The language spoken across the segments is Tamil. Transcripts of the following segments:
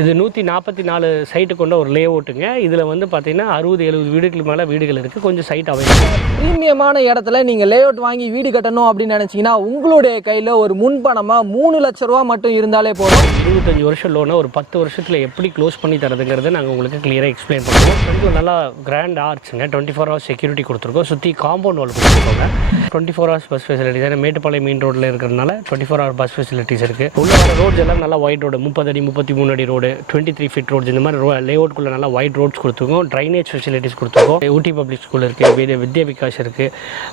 இது 144 சைட்டு கொண்ட ஒரு லே அவுட்டுங்க. இதில் வந்து பார்த்தீங்கன்னா 60-70 வீடுகளுக்கு மேலே வீடுகள் இருக்குது. கொஞ்சம் சைட் அவைலபிள். ப்ரீமியமான இடத்துல நீங்கள் லே அவுட் வாங்கி வீடு கட்டணும் அப்படின்னு நினச்சிங்கன்னா உங்களுடைய கையில் ஒரு முன்பணமாக 3 லட்ச ரூபா மட்டும் இருந்தாலே போதும். 25 வருஷம் லோனை ஒரு 10 வருஷத்தில் எப்படி க்ளோஸ் பண்ணி தரதுங்கிறத நாங்கள் உங்களுக்கு கிளியராக எக்ஸ்பிளைன் பண்ணுவோம். கொஞ்சம் நல்லா கிராண்ட் ஆர்ச்சுங்க. 24 ஹவர்ஸ் செக்யூரிட்டி கொடுத்துருக்கோம். சுற்றி காம்பவுண்ட் வால் கொடுத்துருக்கோங்க. 24 ஹவர்ஸ் பஸ் ஃபெசிலிட்டிஸ். ஏன்னா மேட்டுப்பாளையம் மெயின் ரோட்டில் இருக்கிறதுனால 24 ஹவர் பஸ் ஃபெசிலிட்டிஸ் இருக்குது. உள்ள வர ரோட்ஸ் எல்லாம் நல்லா ஒயிட் ரோடு, 30 அடி 33 அடி ரோடு, 23 ஃபீட் ரோட்ஸ், இந்த மாதிரி லே அவுட்குள்ளே நல்லா ஒயிட் ரோட்ஸ் கொடுத்துருக்கோம். ட்ரைனேஜ் ஃபெசிலிட்டிஸ் கொடுத்துருக்கோம். ஊட்டி பப்ளிக் ஸ்கூல் இருக்குது, வித்யா விகாஸ் இருக்குது,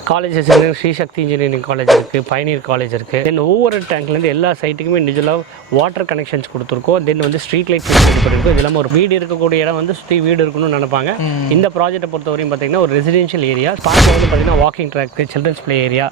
காலேஜஸ் ஸ்ரீ சக்தி இன்ஜினியரிங் காலேஜ் இருக்குது, பயனீர் காலேஜ் இருக்குது. தென் ஒவ்வொரு டேங்க்லேருந்து எல்லா சைட்டுக்குமே இண்டிவிஜுவலாக வாட்டர் கனெக்ஷன்ஸ் கொடுத்துருக்கோம். தென் வந்து ஸ்ட்ரீட் லைட் ஃபெசிலிட்டி பண்ணியிருக்கோம். இது இல்லாமல் ஒரு வீடு இருக்கக்கூடிய இடம் வந்து சுற்றி வீடு இருக்கணும்னு நினைப்பாங்க. இந்த ப்ராஜெக்ட்டை பொறுத்தவரையும் பார்த்தீங்கன்னா ஒரு ரெசிடென்ஷியல் ஏரியா. பார்க்கில் வந்து பார்த்தீங்கன்னா walking track, children's play area,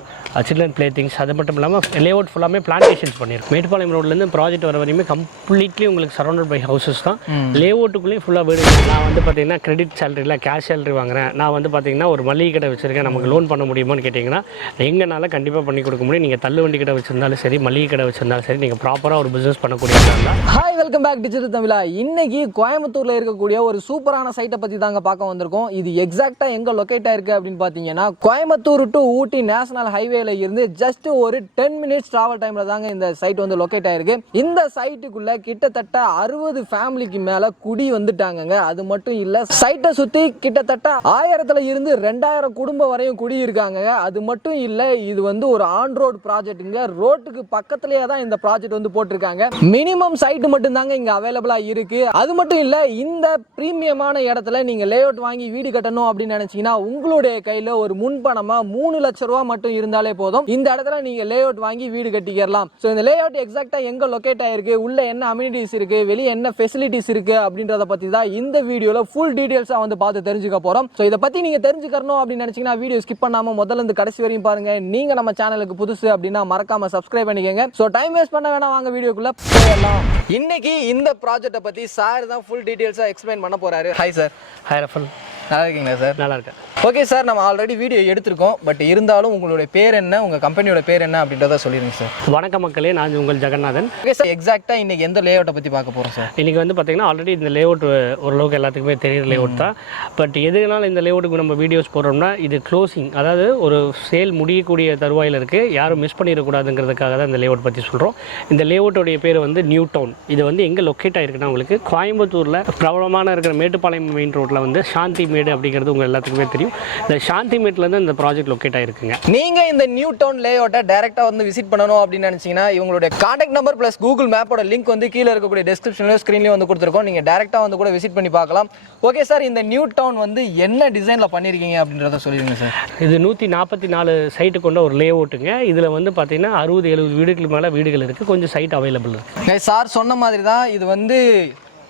children play things. அது மட்டும் இல்லாமல் லே அவுட் ஃபுல்லாமே பிளான்டேஷன்ஸ் பண்ணியிருக்கோம். மேட்டுப்பாளையம் ரோட்லேருந்து ப்ராஜெக்ட் வர வரையுமே கம்ப்ளீட்லி உங்களுக்கு சரௌண்டட் பை ஹவுசஸ் தான். லே அவுட்டுக்குள்ளேயும் ஃபுல்லாக வீடு. நான் வந்து பார்த்தீங்கன்னா கிரெடிட் சேலரியில் கேஷ் சேலரி வாங்குறேன், நான் வந்து பார்த்தீங்கன்னா ஒரு மளிகை கடை வச்சிருக்கேன், நமக்கு லோன் பண்ண முடியுமான்னு கேட்டிங்கன்னா எங்கனால கண்டிப்பாக பண்ணி கொடுக்க முடியும். நீங்கள் தள்ளு வண்டி கடை வச்சிருந்தாலும் சரி, மளிகை கடை வச்சிருந்தாலும் சரி, நீங்கள் ப்ராப்பராக ஒரு பிஸ்னஸ் பண்ணக்கூடிய தான். ஹாய், வெல்கம் பேக் டிஜிட்டல் தமிழா. இன்னைக்கு கோயம்புத்தூரில் இருக்கக்கூடிய ஒரு சூப்பரான சைட்டை பற்றி தாங்க பார்க்க வந்திருக்கோம். இது எக்ஸாக்டாக எங்கே லொக்கேட் ஆயிருக்கு அப்படின்னு பார்த்தீங்கன்னா கோயம்புத்தூர் டு ஊட்டி நேஷனல் ஹைவேல இருந்து ஜஸ்ட் ஒரு 10 மினிட்ஸ் டிராவல் டைமில் தாங்க இந்த சைட் வந்து லொக்கேட் ஆயிருக்கு. இந்த சைட்டுக்குள்ள கிட்டத்தட்ட 60 ஃபேமிலிக்கு மேல குடி வந்துட்டாங்க. அது மட்டும் இல்ல, சைட்டை சுத்தி கிட்டத்தட்ட 1000 இருந்து 2000 குடும்பம் வரையும் குடி இருக்காங்க. அது மட்டும் இல்ல, இது வந்து ஒரு ஆன் ரோட் ப்ராஜெக்ட்டுங்க. ரோட்டுக்கு பக்கத்திலேயே தான் இந்த ப்ராஜெக்ட் வந்து போட்டிருக்காங்க. மினிமம் சைட் மட்டும் தாங்க இங்க அவைலபிளா இருக்கு. அது மட்டும் இல்ல, இந்த பிரீமியமான இடத்துல நீங்க லே அவுட் வாங்கி வீடு கட்டணும் அப்படின்னு நினைச்சீங்கன்னா உங்களுடைய கையில ஒரு முன்பணமா 3 லட்ச ரூபா மட்டும் இருந்தாலே போதும். இந்த இடத்துல நீங்க லே அவுட் வாங்கி வீடு கட்டிக்கலாம். சோ இந்த லே அவுட் எக்ஸாக்ட்டா எங்க லொகேட் ஆயிருக்கு, உள்ள என்ன அம்யூனிட்டிஸ் இருக்கு, வெளியே என்ன ஃபெசிலிட்டிஸ் இருக்கு அப்படின்றத பத்தி தான் இந்த வீடியோல ஃபுல் டீடைல்ஸா வந்து பார்த்து தெரிஞ்சுக்க போறோம். சோ இத பத்தி நீங்க தெரிஞ்சுக்கணும் அப்படின்னு நினைச்சீங்கன்னா வீடியோ ஸ்கிப் பண்ணாம முதல்ல இருந்து கடைசி வரையும் பாருங்க. நீங்க நம்ம சேனலுக்கு புதுசு அப்படின்னா மறக்காம சப்ஸ்கிரைப் பண்ணிக்கங்க. சோ டைம் வேஸ்ட் பண்ண வேணாம், வாங்க வீடியோக்குள்ள போயிடலாம். இன்னைக்கு இந்த ப்ராஜெக்ட்டை பத்தி சார் தான் ஃபுல் டீடைல்ஸா எக்ஸ்பிளைன் பண்ண போறாரு. Hi sir. Hi raffle. நல்லா இருக்கீங்களா சார்? நல்லா இருக்கேன். ஓகே சார், நம்ம ஆல்ரெடி வீடியோ எடுத்திருக்கோம். பட் இருந்தாலும் உங்களுடைய பேர் என்ன, உங்க கம்பெனியோட பேர் என்ன அப்படின்றத சொல்லிடுங்க சார். வணக்கம் மக்களே, நான் உங்கள் ஜெகநாதன். ஓகே சார், எக்ஸாக்டா இன்னைக்கு எந்த லே அவுட்டை பற்றி பார்க்க போகிறோம் சார்? இன்றைக்கி வந்து பார்த்தீங்கன்னா ஆல்ரெடி இந்த லே அவுட் ஓரளவுக்கு எல்லாத்துக்குமே தெரியுற லே அவுட் தான். பட் எதுனால இந்த லே அவுட்டுக்கு நம்ம வீடியோஸ் போடுறோம்னா, இது க்ளோசிங், அதாவது ஒரு சேல் முடியக்கூடிய தருவாயில் இருக்குது, யாரும் மிஸ் பண்ணிடக்கூடாதுங்கிறதுக்காக தான் இந்த லே அவுட் பற்றி சொல்கிறோம். இந்த லே அவுட்டோடைய பேர் வந்து நியூ டவுன். இது வந்து எங்கே லொக்கேட் ஆகிருக்குன்னா உங்களுக்கு கோயம்புத்தூரில் பிரபலமான இருக்கிற மேட்டுப்பாளையம் மெயின் ரோட்டில் வந்து சாந்தி மேடு அப்படிங்கிறது உங்கள் எல்லாத்துக்குமே தெரியும். இந்த சாந்தி மேட்லேருந்து இந்த ப்ராஜெக்ட் லொக்கேட் ஆகிருக்குங்க. நீங்கள் இந்த நியூ டவுன் லே அவுட்டை டேரெக்டாக வந்து விசிட் பண்ணணும் அப்படின்னு நினச்சிங்கன்னா இவங்களுடைய கான்டாக்ட் நம்பர் ப்ளஸ் கூகுள் மேப்போட லிங்க் வந்து கீழே இருக்கக்கூடிய டிஸ்கிரிப்ஷன்லையும் ஸ்க்ரீன்லையும் வந்து கொடுத்துருக்கோம். நீங்கள் டேரெக்டாக வந்து கூட விசிட் பண்ணி பார்க்கலாம். ஓகே சார், இந்த நியூ டவுன் வந்து என்ன டிசைனில் பண்ணியிருக்கீங்க அப்படின்றத சொல்லிடுங்க சார். இது 144 சைட்டு கொண்ட ஒரு லே அவுட்டுங்க. இதில் வந்து பார்த்தீங்கன்னா 60-70 வீடுகளுக்கு மேலே வீடுகள் இருக்குது. கொஞ்சம் சைட் அவைலபிள் இருக்குது. சார் சொன்ன மாதிரி தான் இது வந்து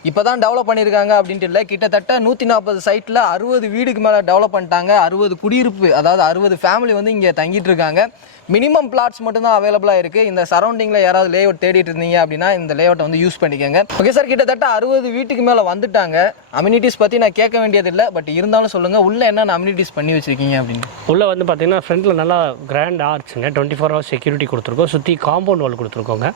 இப்போ தான் டெவலப் பண்ணியிருக்காங்க அப்படின்ட்டு இல்லை, கிட்டத்தட்ட 140 சைட்டில் 60 வீடுக்கு மேலே டெவலப் பண்ணிட்டாங்க. 60 குடியிருப்பு, அதாவது 60 ஃபேமிலி வந்து இங்கே தங்கிட்டு இருக்காங்க. மினிமம் பிளாட்ஸ் மட்டும்தான் அவைலபிளாக இருக்குது. இந்த சரௌண்டிங்கில் யாராவது லே அவுட் தேடிட்டு இருந்தீங்க அப்படின்னா இந்த லே அவுட்டை வந்து யூஸ் பண்ணிக்கோங்க. ஓகே சார், கிட்டத்தட்ட 60 வீட்டுக்கு மேலே வந்துட்டாங்க. அம்யூனிட்டிஸ் பற்றி நான் கேட்க வேண்டியதில்லை, பட் இருந்தாலும் சொல்லுங்கள், உள்ளே என்னென்ன அம்யூனிட்டிஸ் பண்ணி வச்சுருக்கீங்க அப்படின்னு. உள்ளே வந்து பார்த்தீங்கன்னா ஃப்ரண்ட்டில் நல்லா கிராண்ட் ஆர்ச்சுங்க. 24 ஹவர்ஸ் செக்யூரிட்டி கொடுத்துருக்கோம். சுற்றி காம்பவுண்ட் வால் கொடுத்துருக்கோங்க.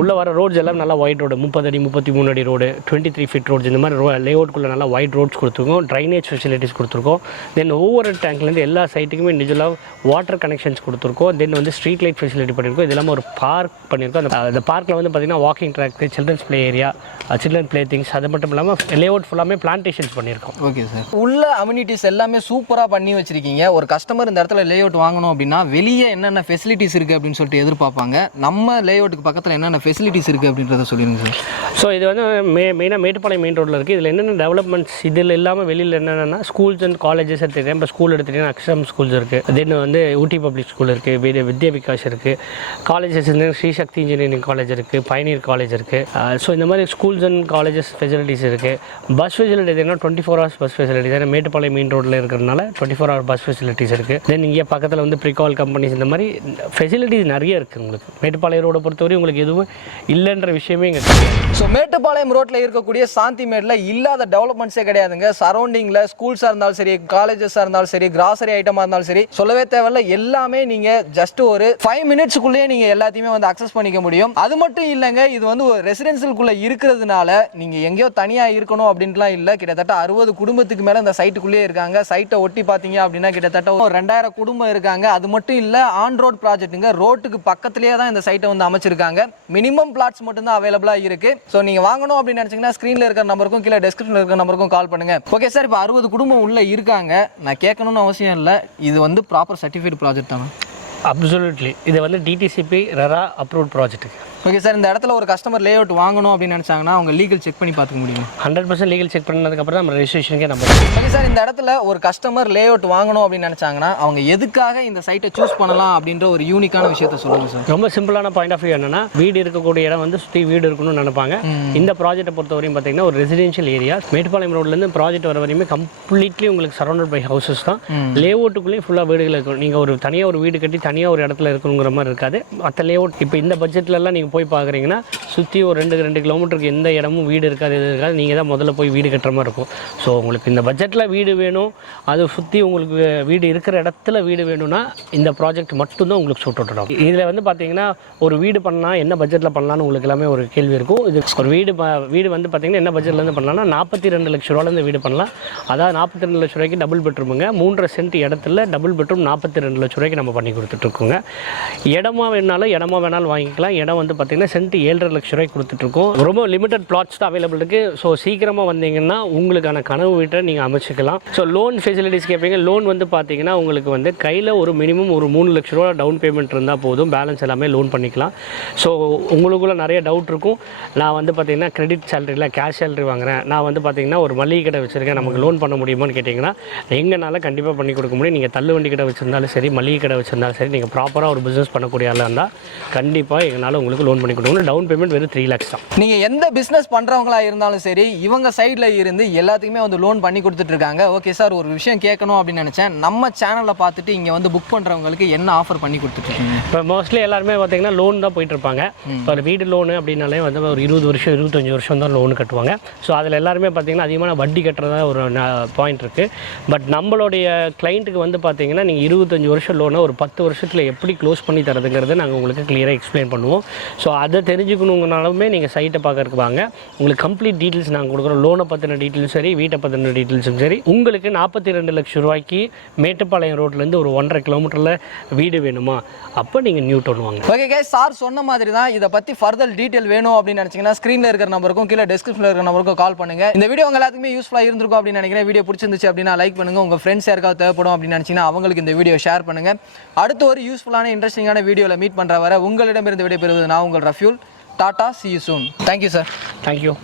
உள்ளே வர ரோட்ஸ் எல்லாம் நல்லா ஒயிட் ரோடு, 30 அடி 33 அடி ரோடு, 23 ஃபீட் ரோட்ஸ், இந்த மாதிரி லே அவுட்குள்ளே நல்லா ஒயிட் ரோட்ஸ் கொடுத்துருக்கோம். ட்ரைனேஜ் ஃபெசிலிட்டிஸ் கொடுத்துருக்கோம். தென் ஒவ்வொரு டேங்க்லேருந்து எல்லா சைட்டுக்குமே இண்டிவிஜுவலாக வாட்டர் கனெக்ஷன்ஸ் கொடுத்துருக்கோம். தென் வந்து ஸ்ட்ரீட் லைட் ஃபெசிலிட்டி பண்ணியிருக்கோம். இது இல்லாமல் ஒரு பார்க் பண்ணியிருக்கோம். அந்த பார்க்கில் வந்து பார்த்தீங்கன்னா walking track, children's play area, children play things. அது மட்டும் இல்லாமல் லே அவுட் ஃபுல்லாமே பிளான்டேஷன்ஸ் பண்ணியிருக்கோம். ஓகே சார், உள்ள அம்யூனிட்டிஸ் எல்லாமே சூப்பராக பண்ணி வச்சிருக்கீங்க. ஒரு கஸ்டமர் இந்த இடத்துல லே அவுட் வாங்கணும் அப்படின்னா வெளியே என்னென்ன ஃபெசிலிட்டிஸ் இருக்குது அப்படின்னு சொல்லிட்டு எதிர்பார்ப்பாங்க. நம்ம லே அவுட்டுக்கு பக்கத்தில் என்னென்ன ஃபெசிலிட்டிஸ் இருக்குது அப்படின்றத சொல்லிடுங்க சார். ஸோ இது வந்து மெயினாக மேட்டுப்பாளையம் மெயின் ரோட்டில் இருக்குது. இதில் என்னென்ன டெவலப்மெண்ட்ஸ் இதில் இல்லாமல் வெளியில் என்னென்னா ஸ்கூல்ஸ் அண்ட் காலேஜஸ் எடுத்துக்கிட்டேன். இப்போ ஸ்கூல் எடுத்துகிட்டீங்கன்னா அக்ஷரம் ஸ்கூல்ஸ் இருக்குது. தென் வந்து ஊட்டி பப்ளிக் ஸ்கூல் இருக்குது, வித்யா விகாஸ் இருக்குது, காலேஜஸ் ஸ்ரீ சக்தி இன்ஜினியரிங் காலேஜ் இருக்குது, பயனீர் காலேஜ் இருக்குது. ஸோ இந்த மாதிரி ஸ்கூல்ஸ் அண்ட் காலேஜஸ் ஃபெசிலிட்டிஸ் இருக்குது. பஸ் ஃபெசிலிட்டி எதுனா 24 ஹவர்ஸ் பஸ் ஃபெசிலிட்டிஸ். ஏன்னா மேட்டுப்பாளையம் மெயின் ரோட்டில் இருக்கிறதுனால 24 ஹவர் பஸ் ஃபெசிலிட்டிஸ் இருக்குது. தென் இங்கே பக்கத்தில் வந்து ப்ரிகால் கம்பெனிஸ், இந்த மாதிரி ஃபெசிலிட்டிஸ் நிறைய இருக்குது. உங்களுக்கு மேட்டுப்பாளையம் ரோடை பொறுத்தவரை உங்களுக்கு எதுவும் இல்லைன்ற விஷயமே இங்கே கிடையாது. ஸோ மேட்டுப்பாளையம் ரோட்டில் இருக்கக்கூடிய சாந்தி மேடில் இல்லாத டெவலப்மெண்ட்ஸே கிடையாதுங்க. சரௌண்டிங்கில் ஸ்கூல்ஸாக இருந்தாலும் சரி, காலேஜஸாக இருந்தாலும் சரி, கிராசரி ஐட்டமாக இருந்தாலும் சரி, சொல்லவே தேவையில்ல, எல்லாமே நீங்கள் ஜஸ்ட் ஒரு 5 மினிட்ஸ்க்குள்ளேயே நீங்க எல்லாத்தையுமே வந்து அக்சஸ் பண்ணிக்க முடியும். அது மட்டும் இல்லைங்க, இது வந்து ஒரு ரெசிடென்சியலுக்குள்ள இருக்கிறதுனால நீங்க எங்கேயோ தனியா இருக்கணும் அப்படின்ட்டுலாம் இல்லை. கிட்டத்தட்ட 60 குடும்பத்துக்கு மேல இந்த சைட்டுக்குள்ளேயே இருக்காங்க. சைட்டை ஒட்டி பார்த்தீங்க அப்படின்னா கிட்டத்தட்ட ஒரு 2000 குடும்பம் இருக்காங்க. அது மட்டும் இல்லை, ஆன் ரோட் ப்ராஜெக்ட்டுங்க, ரோட்டுக்கு பக்கத்துலேயே தான் இந்த சைட்டை வந்து அமைச்சிருக்காங்க. மினிமம் பிளாட்ஸ் மட்டும் தான் அவைலபிளா இருக்கு. ஸோ நீங்க வாங்கணும் அப்படின்னு நினைச்சீங்கன்னா ஸ்க்ரீன்ல இருக்கிற நம்பருக்கும் கீழே டெஸ்கிரிப்ஷன்ல இருக்கிற நம்பருக்கும் கால் பண்ணுங்க. ஓகே சார், இப்போ 60 குடும்பம் உள்ள இருக்காங்க. நான் கேட்கணும்னு அவசியம் இல்லை, இது வந்து ப்ராப்பர் சர்டிஃபைடு ப்ராஜெக்ட் தானே? அப்சல்யூட்லி. இது வந்து டிடிசிபி ரெரா அப்ரூவ்ட் ப்ராஜெக்ட்டுக்கு. ஓகே சார், இந்த இடத்துல ஒரு கஸ்டமர் லே அவுட் வாங்கணும் அப்படின்னு நினச்சாங்கன்னா அவங்க லீகல் செக் பண்ணி பார்த்துக்க முடியும்? 100% லீகல் செக் பண்ணதுக்கப்புறம் நம்ம ரெஜிஸ்ட்ரேஷனுக்கே நம்ம. ஓகே சார், இந்த இடத்துல ஒரு கஸ்டமர் லே அவுட் வாங்கணும் அப்படின்னு நினச்சாங்கன்னா அவங்க எதுக்காக இந்த சைட்டை சூஸ் பண்ணலாம் அப்படின்ற ஒரு யூனிக்கான விஷயத்த சொல்லுங்கள் சார். ரொம்ப சிம்பிளான பாயிண்ட் ஆஃப் வியூ என்னன்னா, வீடு இருக்கக்கூடிய இடம் வந்து சுற்றி வீடு இருக்கணும்னு நினைப்பாங்க. இந்த ப்ராஜெக்ட்டை பொறுத்தவரையும் பார்த்தீங்கன்னா ஒரு ரெசிடென்ஷியல் ஏரியா. மேட்டுப்பாளையம் ரோட்லேருந்து ப்ராஜெக்ட் வர வரையுமே கம்ப்ளீட்லி உங்களுக்கு சரௌண்டட் பை ஹவுசஸ் தான். லே அவுட்டுக்குள்ளேயும் ஃபுல்லாக வீடுகள் இருக்கும். நீங்கள் ஒரு தனியாக ஒரு வீடு கட்டி தனியாக ஒரு இடத்துல இருக்கணுங்கிற மாதிரி இருக்காது. மற்ற லே அவுட் இப்போ இந்த பட்ஜெட்லலாம் நீங்கள் போய் பார்க்குறீங்கன்னா சுற்றி ஒரு 2 கிலோமீட்டருக்கு எந்த இடமும் வீடு இருக்காது, எது இருக்காது. நீங்கள் தான் முதல்ல போய் வீடு கட்டுற மாதிரி இருக்கும். ஸோ உங்களுக்கு இந்த பட்ஜெட்டில் வீடு வேணும், அது சுற்றி உங்களுக்கு வீடு இருக்கிற இடத்துல வீடு வேணும்னா இந்த ப்ராஜெக்ட் மட்டும்தான் உங்களுக்கு சூட் அவுட் ஆகும். இதில் வந்து பார்த்தீங்கன்னா ஒரு வீடு பண்ணலாம், என்ன பட்ஜெட்டில் பண்ணலான்னு உங்களுக்கு எல்லாமே ஒரு கேள்வி இருக்கும். இது ஒரு வீடு வந்து பார்த்தீங்கன்னா என்ன பட்ஜெட்லேருந்து பண்ணலாம்னா 42 லட்ச ரூபாலேருந்து வீடு பண்ணலாம். அதாவது 42 லட்ச ரூபாய்க்கு டபுள் பெட்ரூமுங்க. 3.5 சென்ட் இடத்துல டபுள் பெட்ரூம் 42 லட்ச ரூபாய்க்கு நம்ம பண்ணி கொடுத்துட்ருக்கோங்க. இடமா வேணாலும் வாங்கிக்கலாம். இடம் வந்து பார்த்தீங்கன்னா சென்ட் 7.5 லட்ச ரூபாய்க்கு கொடுத்துட்ருக்கோம். ரொம்ப லிமிடெட் பிளாட்ஸ் தான் அவைலபிள் இருக்குது. ஸோ சீக்கிரமாக வந்தீங்கன்னா உங்களுக்கான கனவு வீட்டை நீங்கள் அமைச்சிக்கலாம். ஸோ லோன் ஃபெசிலிட்டிஸ் கேட்பீங்க. லோன் வந்து பார்த்தீங்கன்னா உங்களுக்கு வந்து கையில் ஒரு மினிமம் ஒரு 3 லட்ச ரூபா டவுன் பேமெண்ட் இருந்தால் போதும், பேலன்ஸ் எல்லாமே லோன் பண்ணிக்கலாம். ஸோ உங்களுக்குள்ள நிறைய டவுட் இருக்கும். நான் வந்து பார்த்தீங்கன்னா கிரெடிட் சேலரியில் கேஷ் சேலரி வாங்குறேன், நான் வந்து பார்த்தீங்கன்னா ஒரு மளிகை கடை வச்சுருக்கேன், நமக்கு லோன் பண்ண முடியுமான்னு கேட்டிங்கன்னா எங்கனால கண்டிப்பாக பண்ணி கொடுக்க முடியும். நீங்கள் தள்ளு வண்டி கடை வச்சுருந்தாலும் சரி, மளிகை கடை வச்சுருந்தாலும் சரி, நீங்கள் ப்ராப்பராக ஒரு பிஸ்னஸ் பண்ணக்கூடிய ஆளாக இருந்தால் கண்டிப்பாக எங்களால் உங்களுக்கு லோன் பண்ணி கொடுக்கணும். டவுன் பேமெண்ட் வெறும் 3 lakhs தான். நீங்கள் எந்த பிஸ்னஸ் பண்ணுறவங்களா இருந்தாலும் சரி, இவங்க சைடில் இருந்து எல்லாத்துக்குமே வந்து லோன் பண்ணி கொடுத்துட்ருக்காங்க. ஓகே சார், ஒரு விஷயம் கேட்கணும் அப்படின்னு நினச்சேன். நம்ம சேனலில் பார்த்துட்டு இங்கே வந்து புக் பண்ணுறவங்களுக்கு என்ன ஆஃபர் பண்ணி கொடுத்துட்ருக்கீங்க? இப்போ மோஸ்ட்லி எல்லாருமே பார்த்தீங்கன்னா லோன் தான் போயிட்டுருப்பாங்க. இப்போ ஒரு வீடு லோனு அப்படின்னாலே வந்து ஒரு 20 வருஷம் 25 வருஷம் தான் லோன் கட்டுவாங்க. ஸோ அதில் எல்லாருமே பார்த்தீங்கன்னா அதிகமான வட்டி கட்டுறதா ஒரு பாயிண்ட் இருக்குது. பட் நம்மளுடைய கிளைண்ட்டுக்கு வந்து பார்த்தீங்கன்னா நீங்கள் 25 வருஷம் லோனை ஒரு 10 வருஷத்தில் எப்படி க்ளோஸ் பண்ணி தரதுங்கிறது நாங்கள் உங்களுக்கு கிளியராக எக்ஸ்பிளைன் பண்ணுவோம். ஸோ அதை தெரிஞ்சுக்கணுங்கனாலுமே நீங்கள் சைட்டை பார்க்கறதுக்கு வாங்க. உங்களுக்கு கம்ப்ளீட் டீட்டெயில்ஸ் நாங்கள் கொடுக்குறோம். லோனை பற்றின டீட்டெயில்ஸ் சரி, வீட்டை பற்றின டீட்டெயில்ஸும் சரி. உங்களுக்கு 42 லட்சம் ரூபாய்க்கு மேட்டுப்பாளையம் ரோட்லேருந்து ஒரு 1.5 கிலோமீட்டரில் வீடு வேணுமா, அப்போ நீங்கள் நியூ டவுன் வாங்க. ஓகே கைஸ், சார் சொன்ன மாதிரி தான். இதை பற்றி ஃபர்தர் டீட்டெயில் வேணும் அப்படின்னு நினச்சிங்கன்னா ஸ்க்ரீனில் இருக்கிற நம்பருக்கும் கீழே டிஸ்கிரிப்ஷனில் இருக்கிற நம்பருக்கும் கால் பண்ணுங்கள். இந்த வீடியோ உங்கள் எல்லாத்துக்குமே யூஸ்ஃபுல்லாக இருந்திருக்கும் அப்படின்னு நினைக்கிறேன். வீடியோ பிடிச்சிருந்துச்சு அப்படின்னா லைக் பண்ணுங்கள். உங்கள் ஃப்ரெண்ட்ஸ் யாருக்காவது தேவைப்படும் அப்படின்னு நினச்சிங்கன்னா அவங்களுக்கு இந்த வீடியோ ஷேர் பண்ணுங்கள். அடுத்து ஒரு யூஸ்ஃபுல்லான இன்ட்ரெஸ்டிங்கான வீடியோவில் மீட் பண்ணுற வரை உங்களிடமிருந்து விடைபெறுவது நான் உங்கள் ரஃப்யூல். Tata, see you soon. Thank you sir. Thank you.